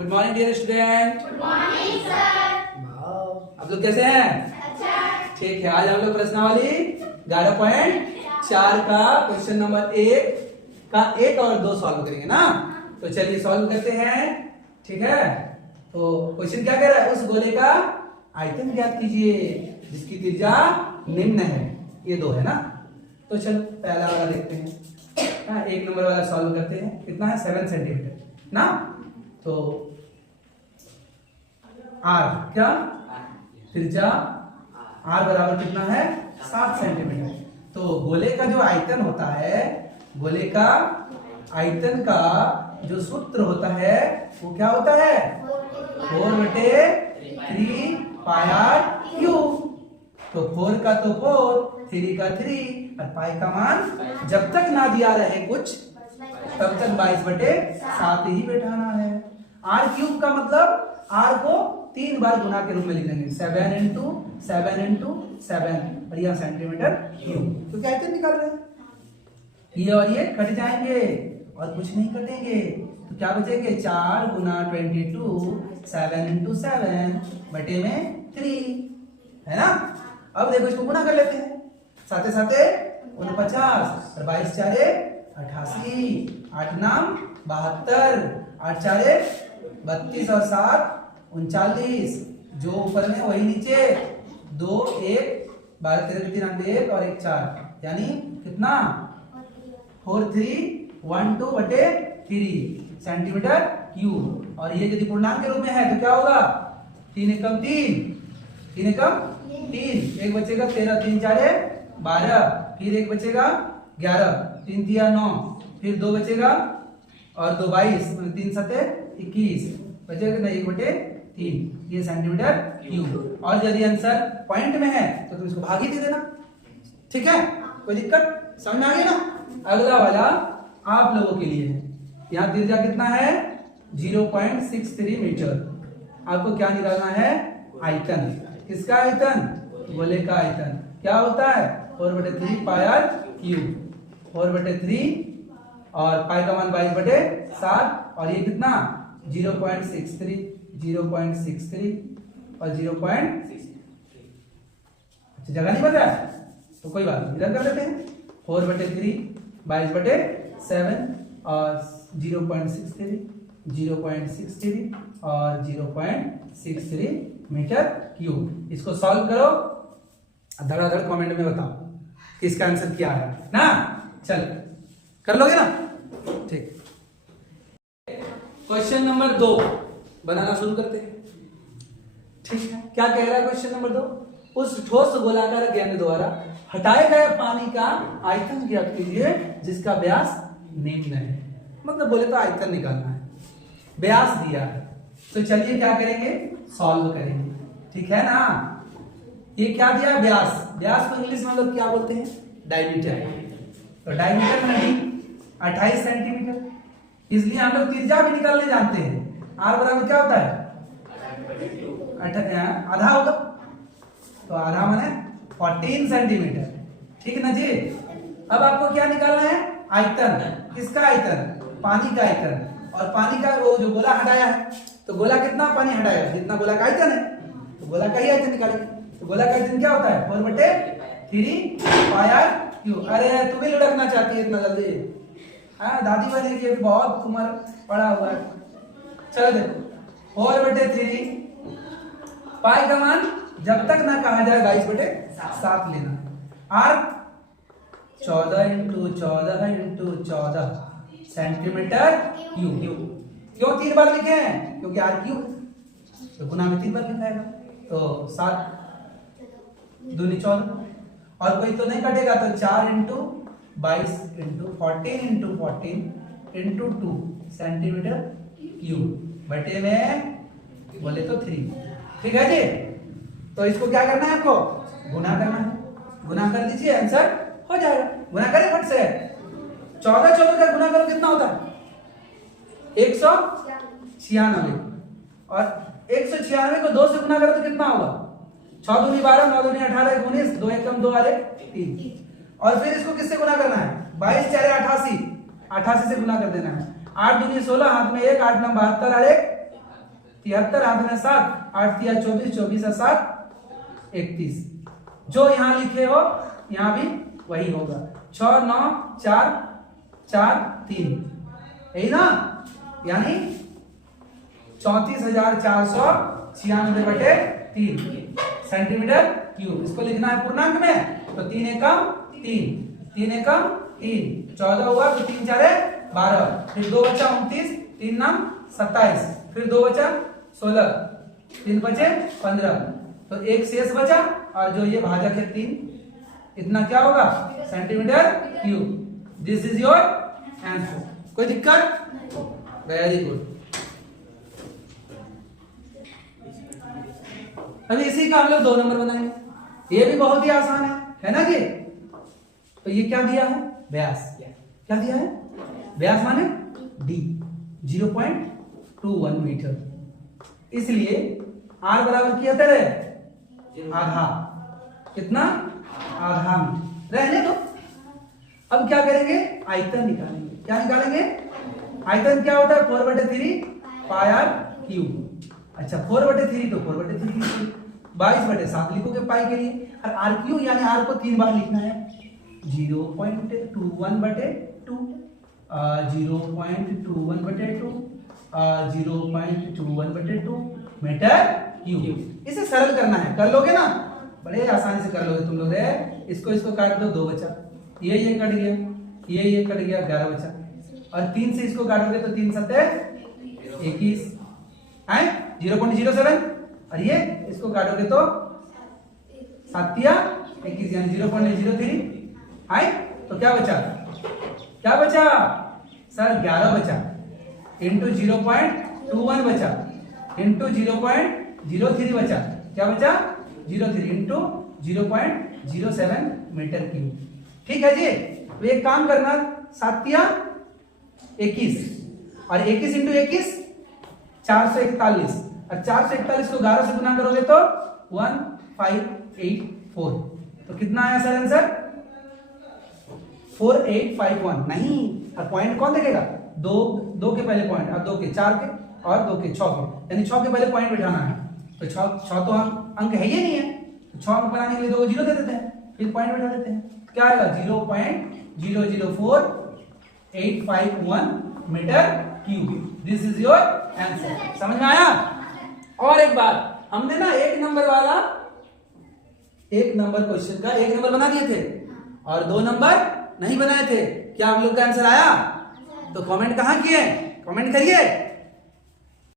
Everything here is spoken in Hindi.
Good morning dear student. Good morning sir. आप लोग कैसे हैं? अच्छा। ठीक है, आज हम लोग प्रश्नावली 11.4 का क्वेश्चन नंबर 1 का 1 और 2 सॉल्व करेंगे ना। तो चलिए सॉल्व करते हैं। ठीक है, तो क्वेश्चन क्या कह रहा है? उस गोले का आयतन ज्ञात कीजिए जिसकी त्रिज्या निम्न है। ये 2 है ना। तो चलो पहला वाला देखते हैं। 1 नंबर वाला सॉल्व करते हैं। कितना है? 7 सेंटीमीटर ना। तो आर क्या त्रिज्या आर बराबर कितना है? 7 सेंटीमीटर। तो गोले का जो आयतन होता है, गोले का आयतन का जो सूत्र होता है वो क्या होता है? 4/3 पाई आर क्यूब। तो 4 का तो 4, 3 का 3 और पाई का मान जब तक ना दिया रहे कुछ तब तक 22/7 ही बैठाना है। आर क्यूब का मतलब आर को 3 बार गुना के रूप में लिख लेंगे। 7 इंटू 7 इंटू 7 और यह सेंटीमीटर क्यूब। तो क्या आयतन निकाल रहे हैं? ये और ये कट जाएंगे और कुछ नहीं कटेंगे। तो क्या बचेंगे? 4 गुना 22 7 इंटू 7 बटे में 3 है ना। अब देखो इसको गुना कर लेते हैं। साथे साथे 49 और 22 4 88 8 नाम 72 8 4 32 और 7 39। जो ऊपर में वही नीचे 2 1 12 13 3 1 और 1 4 यानी कितना? 4312/3 सेंटीमीटर क्यूब। और ये यदि पूर्णांक के रूप में है तो क्या होगा? 3 एकम 3 3 एकम 3 एक बचेगा 13 3 4 12 फिर एक बचेगा 11 3 3 9 फिर 2 बचेगा और 2 22 3 7 21 बचेगा कितना? 1/3 ये सेंटीमीटर क्यूब। और यदि आंसर पॉइंट में है तो तुम इसको भाग ही दे देना। ठीक है, कोई दिक्कत? समझ में आ गई ना। अगला वाला आप लोगों के लिए है। यहाँ त्रिज्या कितना है? 0.63 मीटर। आपको क्या निकालना है? आयतन। किसका आयतन? गोले का आयतन। क्या होता है? 4/3 पाई आर क्यूब। 4/3 और पाई का मान 22/7 और ये कितना? 0.63 0.63 और 0.63। अच्छा जगह नहीं बचा है तो कोई बात नहीं, इधर कर लेते हैं। 4/3 22/7 और 0.63 0.63 और 0.63 मीटर क्यूब। इसको सॉल्व करो, धड़ाधड़ कमेंट में बताओ कि इसका आंसर क्या है ना। चल कर लोगे ना? ठीक। क्वेश्चन नंबर 2 बनाना शुरू करते हैं। ठीक है, क्या कह रहा है क्वेश्चन नंबर 2? उस ठोस गोलाकार गेंद द्वारा हटाए गए पानी का आयतन ज्ञात कीजिए जिसका व्यास निम्न है। मतलब बोले तो आयतन निकालना है, व्यास दिया है। तो चलिए क्या करेंगे? सॉल्व करेंगे। ठीक है ना। ये क्या दिया? व्यास। व्यास को इंग्लिश में हम लोग क्या बोलते हैं? डायमीटर। तो डायमीटर नहीं 28 सेंटीमीटर। इसलिए हम लोग त्रिज्या भी निकालने जानते हैं। आर बराबर क्या होता है? आधा होगा तो आधा माने 14 सेंटीमीटर। ठीक ना जी। अब आपको क्या निकालना है? आयतन। किसका आयतन? पानी का आयतन। और पानी का वो जो गोला हटाया है तो गोला कितना पानी हटाएगा? जितना गोला का आयतन है तो गोला का ही आयतन निकालेंगे। तो गोला का आयतन क्या होता है? 4/3 पाई आर क्यूब। अरे तुम्हें लुढ़कना चाहती है इतना जल्दी? हाँ दादी वाली की बहुत उम्र पड़ा हुआ है। चलो देखो 4/3 पाई का मान जब तक ना कहा जाए 22/7 लेना। R 14 into 14 into 14 centimetre cube. क्यों 3 बार लिखे हैं? क्योंकि आर क्यूब तो गुना में 3 बार लिखा है। तो 7 दूनी 14 और कोई तो नहीं कटेगा तो 4 into 22 into 14 into 14 into 2 centimetre cube बटे में बोले तो 3। ठीक है जी। तो इसको क्या करना है? आपको गुना करना है। गुना कर दीजिए, आंसर हो जाएगा। गुना करें फट से। 14 14 का गुना करो कितना होता है? 196 और 196 को 2 से गुना करो तो कितना होगा? 6 दूनी 12 9 दूनी 18 19 2 एकम 2 और 1 3। और फिर इसको किससे गुना करना है? 22 4 88 88 से गुना कर देना है। 8 दूनी 16 हाथ में 1 8 9 72 और 1 73, 8 में 7, 8 तिया 24, 24 और 7 31। जो यहाँ लिखे हो यहाँ भी वही होगा। 6 9 4 4 3, यही ना, यानी 34,496/3 सेंटीमीटर क्यूब। इसको लिखना है पूर्णांक में, तो 3 एकम 3, 3 एकम 3, 14 हुआ, तो 3 4 12, फिर 2 बचा 29, 3 9 27, फिर 2 बचा 16, 3 बचे 15, तो एक शेष बचा, और जो ये भाजक है 3, इतना क्या होगा centimetre cube. This is your answer. कोई दिक्कत? Very good. अभी इसी का हम लोग 2 नंबर बनाएंगे। ये भी बहुत ही आसान है ना जी। तो ये क्या दिया है? व्यास। क्या दिया है? व्यास माने d 0.21 मीटर। इसलिए r बराबर किया है आधा। कितना? आधा मीटर। रहने दो। अब क्या करेंगे? आयतन निकालेंगे। क्या निकालेंगे? आयतन क्या होता है? 4/3 पाई r क्यूब। अच्छा 4/3 तो 4/3 22/7 लिखोगे पाई के लिए। और आर क्यू यानी आर को 3 बार लिखना है। 0.21/2, 0.21/2, 0.21/2 मीटर क्यूब। इसे सरल करना है, कर लोगे ना, बड़े आसानी से कर लोगे तुम लोग। इसको काट दो, 2 बचा, ये कट गया, ये कट गया, 11 बचा, और 3 से इसको काटोगे तो 3 7 21 है 0.07, और ये इसको काटोगे तो 7 21 यानी 0.03 है। तो क्या बचा? क्या बचा सर? 11 बचा, इंटू 0.21 बचा, इंटू 0.03 बचा। क्या बचा? 03 इंटू 0.07 मीटर क्यूब। ठीक है जी। तो एक काम करना, 7 21, और 21 इंटू 21 441, और 441 को 11 से गुना करोगे तो 1584। तो कितना आया सर आंसर? 4851। नहीं, और पॉइंट कौन देखेगा? 2 के पहले पॉइंट, और 2 के 4 के, और 2 के 6 के, यानी 6 के पहले पॉइंट बिठाना है। तो 6 तो हम अंक है ही नहीं है, तो 6 अंक बनाने के लिए 2 जीरो दे देते हैं, फिर पॉइंट बिठा देते हैं। क्या आएगा? 0.004851 metre cube. This is your answer. समझ में आया? और एक बात, हमने ना 1 नंबर वाला 1 नंबर क्वेश्चन का 1 नंबर बना दिए थे, और 2 नंबर नहीं बनाए थे। क्या आप लोग का आंसर आया? तो कमेंट कहां किए? कमेंट करिए।